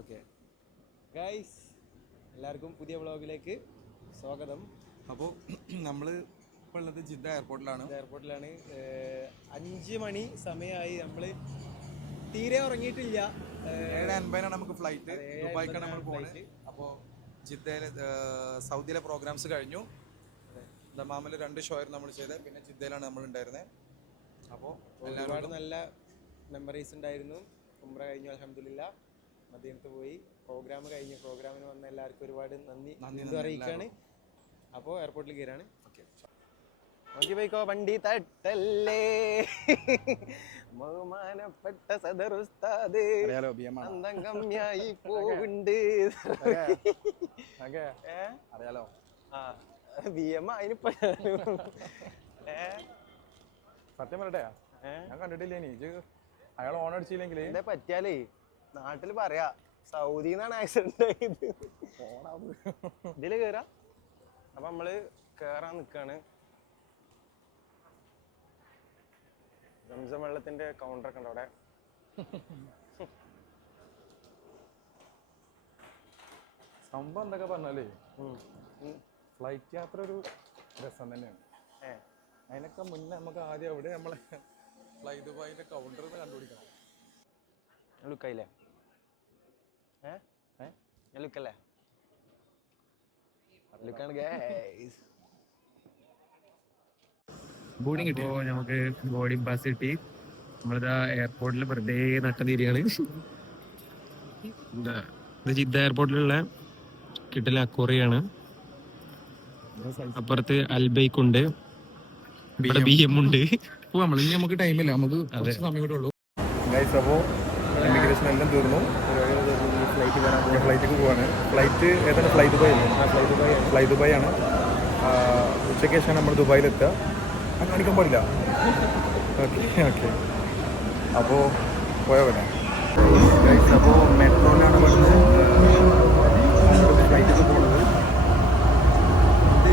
Okay guys, എല്ലാവർക്കും പുതിയ വ്ളോഗിലേക്ക് സ്വാഗതം. അപ്പോൾ നമ്മൾ ഇപ്പോൾ ഉള്ളത് ജിദ്ദ എയർപോർട്ടിലാണ്. 5 മണി സമയമായി. നമ്മൾ തീരെ ഉറങ്ങിയിട്ടില്ല. 7:50 നമുക്ക് ഫ്ലൈറ്റ്. ദുബായിക്കാണ് നമ്മൾ പോകുന്നത്. അപ്പോൾ ജിദ്ദയിൽ സൗദിയിലെ പ്രോഗ്രാംസ് കഴിഞ്ഞു. ദമാമിൽ 2 ഷോയായിരുന്നു നമ്മൾ ചെയ്തത്. പിന്നെ ജിദ്ദയിലാണ് നമ്മൾ ഉണ്ടായിരുന്നത്. അപ്പോൾ ഒരുപാട് നല്ല മെമ്മറീസ് ഉണ്ടായിരുന്നു. ഉംറ കഴിഞ്ഞു, അൽഹംദുലില്ലാ. മദീനത്ത് പോയി പ്രോഗ്രാം കഴിഞ്ഞു. പ്രോഗ്രാമിന് വന്ന എല്ലാവർക്കും ഒരുപാട് നന്ദി അറിയിക്കുകയാണ്. അപ്പോൾ എയർപോർട്ടിൽ കയറാണ്. ഓക്കെ ബൈക്കോ, വണ്ടി തട്ടല്ലേ ബഹുമാനപ്പെട്ട സദർ ഉസ്താദ് അന്തംഗമ്യായി പോവുണ്ട്. അറിയാലോ സത്യം പറയട്ടെ, ഞാൻ കണ്ടിട്ടില്ല. അയാൾ ഓൺ അടിച്ചില്ലെങ്കിൽ എന്താ പറ്റിയാലേ നാട്ടിൽ പറയാ സൗദിന്നാണ് ആക്സിഡന്റ് ആയത്. ഇതില് കേറാ. അപ്പൊ നമ്മള് കേറാൻ നിക്കാണ്. റംസാൻ വെള്ളത്തിന്റെ കൗണ്ടർ ഒക്കെ ഉണ്ട് അവിടെ. സംഭവം എന്തൊക്കെ പറഞ്ഞാലേ ഫ്ലൈറ്റ് യാത്ര ഒരു രസം തന്നെയാണ്. അതിനൊക്കെ മുന്നേ നമുക്ക് ആദ്യം അവിടെ നമ്മളെ ഫ്ലൈ ദുബായിന്റെ കൗണ്ടർ കണ്ടുപിടിക്കണം. ലുക്കായില്ലേ? ലുക്കല്ലേ? ലുക്കാണ് ഗൈസ്. ബോർഡിങ് കിട്ടി. നമുക്ക് ബോർഡിംഗ് പാസ് കിട്ടി. നമ്മളിതാ എയർപോർട്ടിൽ വെറുതെ നട്ടതിരിയാണ്. ഇത് ജിദ്ദ എയർപോർട്ടിലുള്ള കിട്ടല അക്കോറിയാണ്. അപ്പുറത്ത് അൽബൈക്ക് ഉണ്ട്, ഇവിടെ BM ഉണ്ട്. നമ്മളിനി നമുക്ക് ടൈമില്ല, നമുക്ക് സമയം കൂടെ ഉള്ളൂ. അപ്പോൾ ഇമിഗ്രേഷൻ എല്ലാം തീർന്നു. ഫ്ലൈറ്റിലേക്ക് പോവാണ്. ഫ്ലൈറ്റ് ഏതാണ്? ഫ്ലൈ ദുബായ് ആണ്. ഉച്ചയ്ക്ക് ശേഷമാണ് നമ്മൾ ദുബായിലെത്തുക. അത് കാണിക്കാൻ പാടില്ല. ഓക്കെ അപ്പോൾ പോയവനെ. അപ്പോൾ മെട്രോയിലാണ് വന്ന് ഫ്ലൈറ്റിലേക്ക് പോകുന്നത്.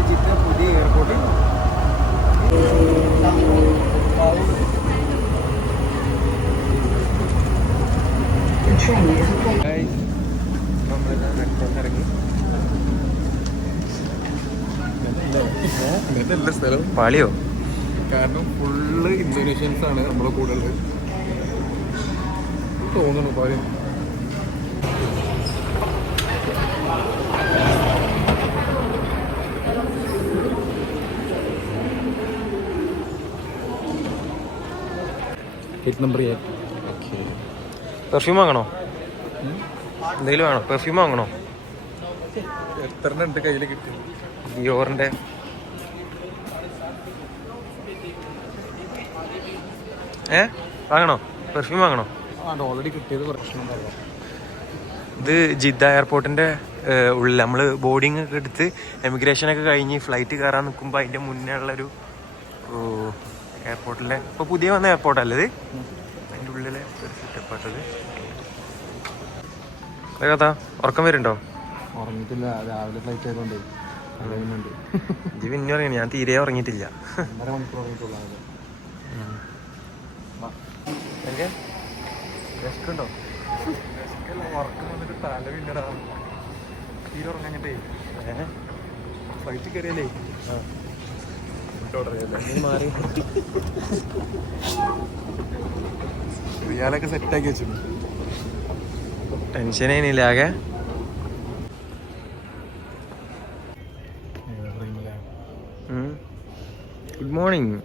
ജിദ്ദ പുതിയ എയർപോർട്ട്. ഇറങ്ങി ഇങ്ങനത്തെ സ്ഥലം പാളിയോ? കാരണം ഫുള്ള് ഇന്തോനേഷ്യൻസ് ആണ് നമ്മളെ കൂടെ ഉള്ളത് തോന്നുന്നു. പാലും ഗേറ്റ് നമ്പർ 8. പെർഫ്യൂം വാങ്ങണോ? എന്തെങ്കിലും വേണോ? പെർഫ്യൂം വാങ്ങണോ? എത്ര ഉണ്ട് കയ്യിൽ കിട്ടി? ഡിയോറിന്റെ. വാങ്ങണോ? പെർഫ്യൂം വാങ്ങണോ? ഓൾറെഡി കിട്ടിയത് പ്രശ്നം പറയാം. ഇത് ജിദ്ദ എയർപോർട്ടിന്റെ ഉള്ളിൽ നമ്മൾ ബോർഡിംഗ് ഒക്കെ എടുത്ത് എമിഗ്രേഷനൊക്കെ കഴിഞ്ഞ് ഫ്ലൈറ്റ് കയറാൻ നിൽക്കുമ്പോൾ അതിൻ്റെ മുന്നേ ഉള്ളൊരു എയർപോർട്ടിലെ ഇപ്പോൾ പുതിയ വന്ന എയർപോർട്ടല്ലേ ഇത്? അതിൻ്റെ ഉള്ളിലെ ഒരു സെറ്റപ്പാട്ടത്. കഥ ഉറക്കം വരുന്നുണ്ടോ? ഉറങ്ങിയിട്ടില്ല, രാവിലെ ഫ്ലൈറ്റ് ആയതുകൊണ്ട് ഇത് പിന്നെ ഉറങ്ങി. ഞാൻ തീരെ ഉറങ്ങിയിട്ടില്ല. 1.5 മണിക്കൂർ ഉറങ്ങിയിട്ടുള്ളത്. വിശക്കുണ്ടോ? ഉറക്കം വന്നിട്ട് തലവില്ലടാ. തീരെ ഉറങ്ങാഞ്ഞിട്ടേ ഫ്ലൈറ്റ് കയറിയല്ലേ മാറി. റിയാലൊക്കെ സെറ്റാക്കി വെച്ചു. ടെൻഷനായില്ല ആകെ. Good morning.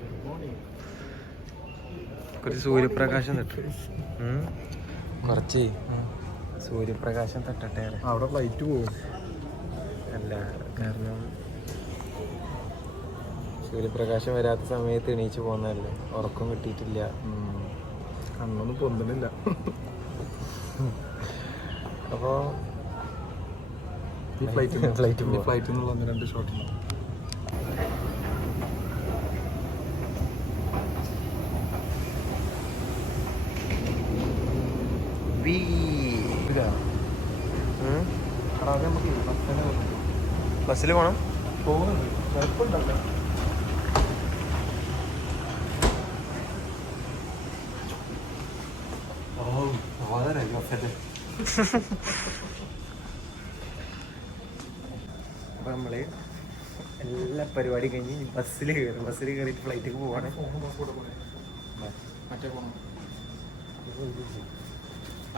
കുറച്ച് സൂര്യപ്രകാശം തട്ടെ. കുറച്ച് സൂര്യപ്രകാശം തട്ടട്ടെ. അവിടെ ഫ്ലൈറ്റ് പോകും. അല്ല, കാരണം സൂര്യപ്രകാശം വരാത്ത സമയത്ത് എണീച്ച് പോകുന്നതല്ലേ. ഉറക്കം കിട്ടിയിട്ടില്ല. കണ്ണൊന്നും പൊന്തുന്നില്ല. അപ്പോൾ ഈ ഫ്ലൈറ്റിൽ നിന്നുള്ള 2 ഷോട്ടില്ല. ബസ്സിൽ പോകണം. പോകുന്നുണ്ട്, കുഴപ്പമുണ്ടല്ലോ. വളരെ അപ്പോൾ നമ്മൾ എല്ലാ പരിപാടി കഴിഞ്ഞ് ബസ്സിൽ കയറിയിട്ട് ഫ്ലൈറ്റിലേക്ക് പോവാണ്. മറ്റേ പോകണം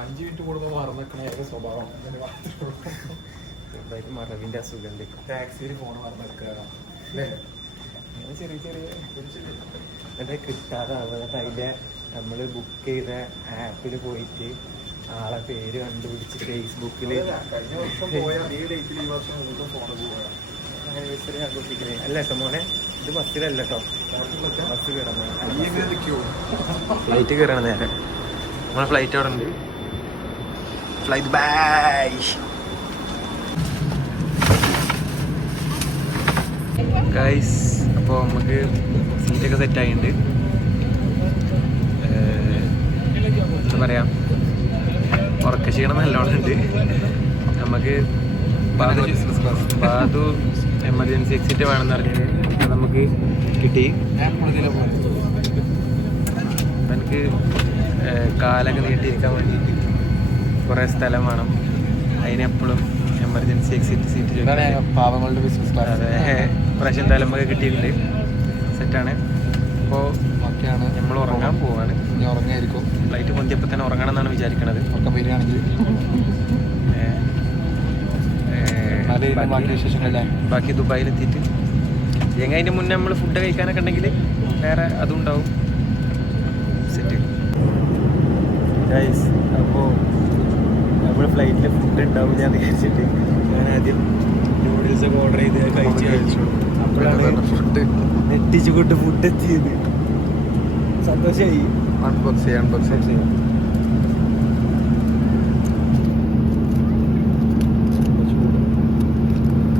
5 മിനിറ്റ് കൂടുമ്പോൾ മറന്നിക്കണ സ്വഭാവം ചെറുതായിട്ട് മറവിൻ്റെ അസുഖമുണ്ട്. ടാക്സിയിൽ ഫോൺ മറന്നിക്കുക അല്ലേ? അങ്ങനെ ചെറിയ എന്നിട്ട് കിട്ടാതാവുക. അതിൻ്റെ നമ്മൾ ബുക്ക് ചെയ്ത ആപ്പിൽ പോയിട്ട് ആളെ പേര് കണ്ടുപിടിച്ച് ഫേസ്ബുക്കിൽ കഴിഞ്ഞ വർഷം പോയ അതേ ഡേറ്റിൽ ഈ വർഷം വീണ്ടും ഫോൺ പോവുക. ആനിവേഴ്സറി ആഘോഷിക്കണേ അല്ല കേട്ടോ മോനെ, ഇത് ബസ്സിലല്ല കേട്ടോ, ബസ് കയറണം. ഫ്ലൈറ്റ് കയറണം നേരെ. നമ്മളെ ഫ്ലൈറ്റ് അവിടെ ഉണ്ട്. Flight by. ഗൈസ്, അപ്പോൾ നമുക്ക് സീറ്റൊക്കെ സെറ്റായിട്ടുണ്ട്. എന്താ പറയുക, ഉറക്കക്ഷീണം നല്ലോണം ഉണ്ട്. നമുക്ക് ബാദു എമർജൻസി എക്സിറ്റ് വേണമെന്ന് പറഞ്ഞത് അത് നമുക്ക് കിട്ടി. എനിക്ക് കാലൊക്കെ നീട്ടിയിരിക്കാൻ വേണ്ടിയിട്ട് കുറേ സ്ഥലം വേണം. അതിനെപ്പോഴും എമർജൻസി എക്സിറ്റ് സീറ്റ് പാവങ്ങളുടെ ബിസിനസ് ക്ലാസ്. അതെ, പ്രാവശ്യം എന്തായാലും നമുക്ക് കിട്ടിയിട്ടുണ്ട്. സെറ്റാണ്. അപ്പോൾ ഓക്കെയാണ്, നമ്മൾ ഉറങ്ങാൻ പോവാണ്. ഇനി ഉറങ്ങായിരിക്കും. ഫ്ലൈറ്റ് പൊന്തിയപ്പോൾ തന്നെ ഉറങ്ങണം എന്നാണ് വിചാരിക്കണത്. ഉറക്കം വരികയാണെങ്കിൽ ബാക്കി വിശേഷങ്ങളല്ലേ. ബാക്കി ദുബായിലെത്തിയിട്ട് എങ്ങനെ അതിൻ്റെ മുന്നേ നമ്മൾ ഫുഡ് കഴിക്കാനൊക്കെ ഉണ്ടെങ്കിൽ വേറെ അതും ഉണ്ടാവും. Set guys. അപ്പോൾ നമ്മൾ ഫ്ലൈറ്റിൽ ഫുഡ് ഉണ്ടാവും ഞാൻ വിചാരിച്ചിട്ട് ഞാൻ ആദ്യം നൂഡിൽസൊക്കെ ഓർഡർ ചെയ്ത് കഴിച്ചു. അപ്പോഴാണ് ഫുഡ് നെട്ടിച്ചുകൊണ്ട് ഫുഡ് എത്തിയത്. സന്തോഷമായി. അൺബോക്സ് ചെയ്യാം.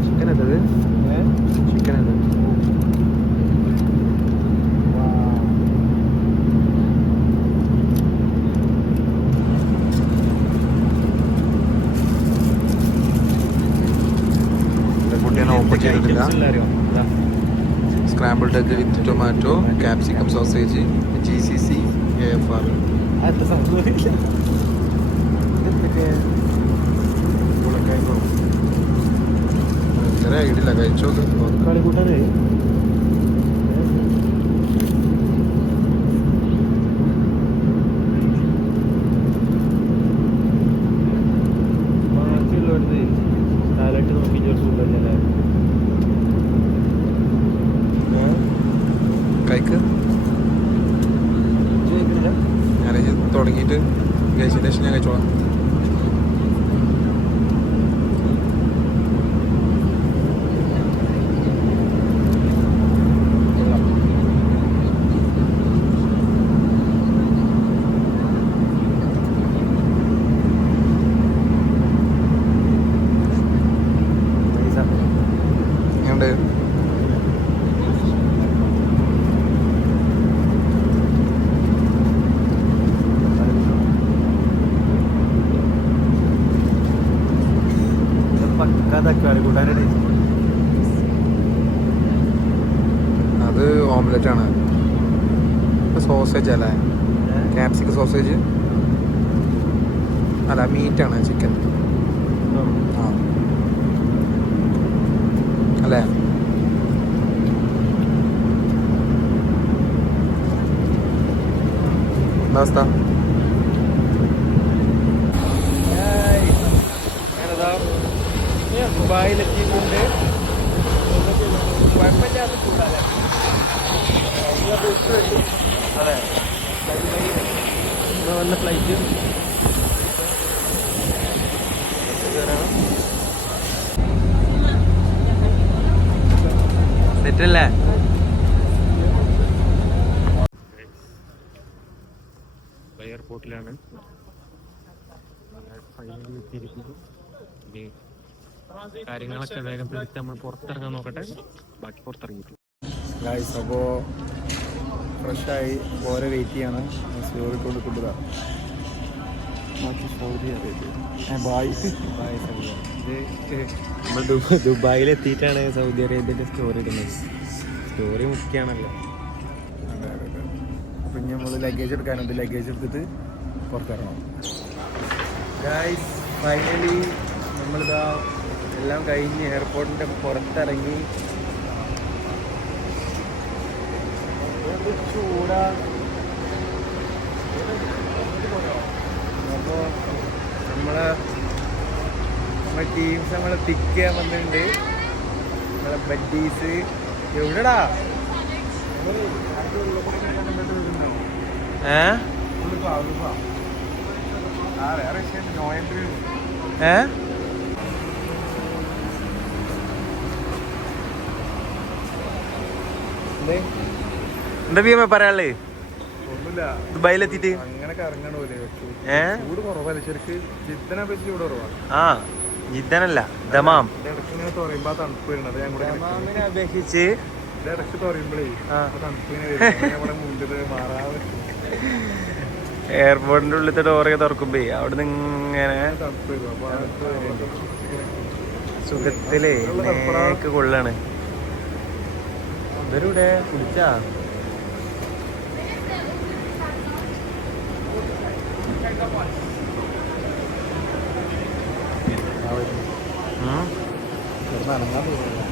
ചിക്കൻ എന്തത്? ചിക്കൻ എന്തത്? ഞാൻ ഓപ്പൺ ചെയ്തിട്ടില്ല. Scrambled egg with tomato, capsicum sausage, GCC AFR. അത് സംഭവമില്ല. ഇത്ര ഐഡില്ല, കഴിച്ചോക്ക്. കളിക്കൂട്ടത് ബാക്കിയുള്ളവർക്ക് സാലഡ് നോക്കി ഫുഡല്ലേ കഴിക്ക്. ഞാനേജ് തുടങ്ങിയിട്ട് കഴിച്ചതിന് ശേഷം ഞാൻ കഴിച്ചോളാം. അത് ഓംലെറ്റ് ആണ്. സോസേജ് അല്ലേ? ക്യാപ്സിക്കം സോസേജ് അല്ല, മീറ്റാണ്, ചിക്കൻ. ആ അല്ലേ? എന്താ അവസ്ഥ? ദുബായിലെത്തിയിട്ടുണ്ട്. കുഴപ്പമില്ലാത്ത ചൂടല്ലേ? അതെ, വന്ന ഫ്ലൈറ്റ് സെറ്റല്ലേ? എയർപോർട്ടിലാണ് ഫൈനലി എത്തിയിരിക്കുന്നത്. കാര്യങ്ങളൊക്കെ വേഗം എടുത്ത് നമ്മൾ പുറത്തിറങ്ങാൻ നോക്കട്ടെ. ബാക്കി പുറത്തിറങ്ങിയിട്ട് ഗൈസ്, അപ്പോൾ ഫ്രഷായി ഓരോ വെയിറ്റ് ചെയ്യാണ്. സ്റ്റോറിക്കൊണ്ട് കൊണ്ടുതാ ബാക്കി സൗദി അറേബ്യ. ബായ് ഇത് നമ്മൾ ദുബായിലെത്തിയിട്ടാണ് സൗദി അറേബ്യൻ്റെ സ്റ്റോറി ഇടുന്നത്. സ്റ്റോറി മുഖ്യമാണല്ലോ. അതെ അതെ അതെ. അപ്പം ഇനി നമ്മൾ ലഗേജ് എടുക്കാനുണ്ട്. ലഗേജ് എടുത്തിട്ട് പുറത്തിറങ്ങണം. ഗായ്സ് ഫൈനലി നമ്മളിതാ എല്ലാം കഴിഞ്ഞ് എയർപോർട്ടിൻ്റെ പുറത്തിറങ്ങി. ചൂടാ. അപ്പോൾ നമ്മളെ ടീംസ് നമ്മളെ പിക്ക് ചെയ്യാൻ വന്നിട്ടുണ്ട്. നമ്മളെ ബഡ്ഡീസ് എവിടെടാ? എന്താ ഭീമ പറയാളേ? ഒന്നുമില്ല, ദുബായിലെത്തിട്ട് അങ്ങനൊക്കെ ഇറങ്ങണ പോലെ ചൂട് കുറവല്ല ശരിക്ക്. ജിദ്ദനെ അപേക്ഷിച്ച് ചൂട് കുറവാണ്. ആ ജിദ്ദനല്ല ദമാം. ഇടയ്ക്ക് ഇങ്ങനെ തുറയുമ്പോ തണുപ്പ് വരുന്നത് ഞാൻ കൂടെ ദമാമിനെ അപേക്ഷിച്ച് ഇടയ്ക്ക് തുറയുമ്പോഴേ തണുപ്പ് ഇങ്ങനെ വരും. നമ്മുടെ മുണ്ടിൽ മാറാതെ എയർപോർട്ടിന്റെ ഉള്ളിലത്തെ ഡോറൊക്കെ തുറക്കുമ്പോ അവിടെ നിന്ന് ഇങ്ങനെ തണുപ്പ് വരും. അപ്പൊ സുഖത്തില് നേക്ക് കൊള്ളാണ്. ഇവരുടെ കുടിച്ചാ അനങ്ങാൻ തോന്നുന്നില്ല.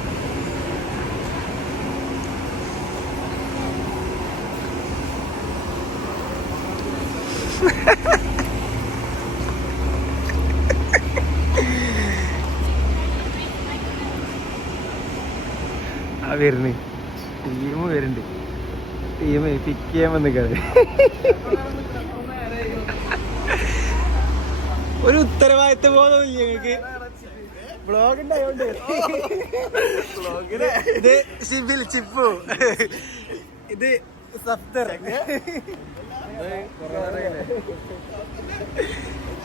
ആ വരുന്നു ടീം വരുന്നുണ്ട്. ടീം പിക്ക് ചെയ്യാൻ വന്നിക്കാണ്. ഒരു ഉത്തരവാദിത്വ ബോധമില്ല ഞങ്ങൾക്ക്. ബ്ലോഗ് ഉണ്ടായോണ്ട് ഇത് ഷിബിൽ ചിപ്പു, ഇത് സഫ്തർ.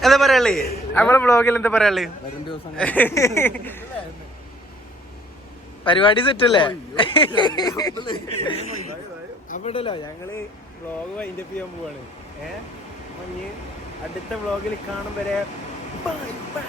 എന്താ പറയാളേ നമ്മളെ ബ്ലോഗിൽ? എന്താ പറയാളേ? പരിപാടി സെറ്റല്ലേ? അപ്പൊ ഉണ്ടല്ലോ ഞങ്ങള് വ്ളോഗ് വൈൻഡപ്പ് ചെയ്യാൻ പോവാണ്. അപ്പൊ ഇനി അടുത്ത വ്ളോഗിൽ കാണും വരെ ബൈ ബൈ.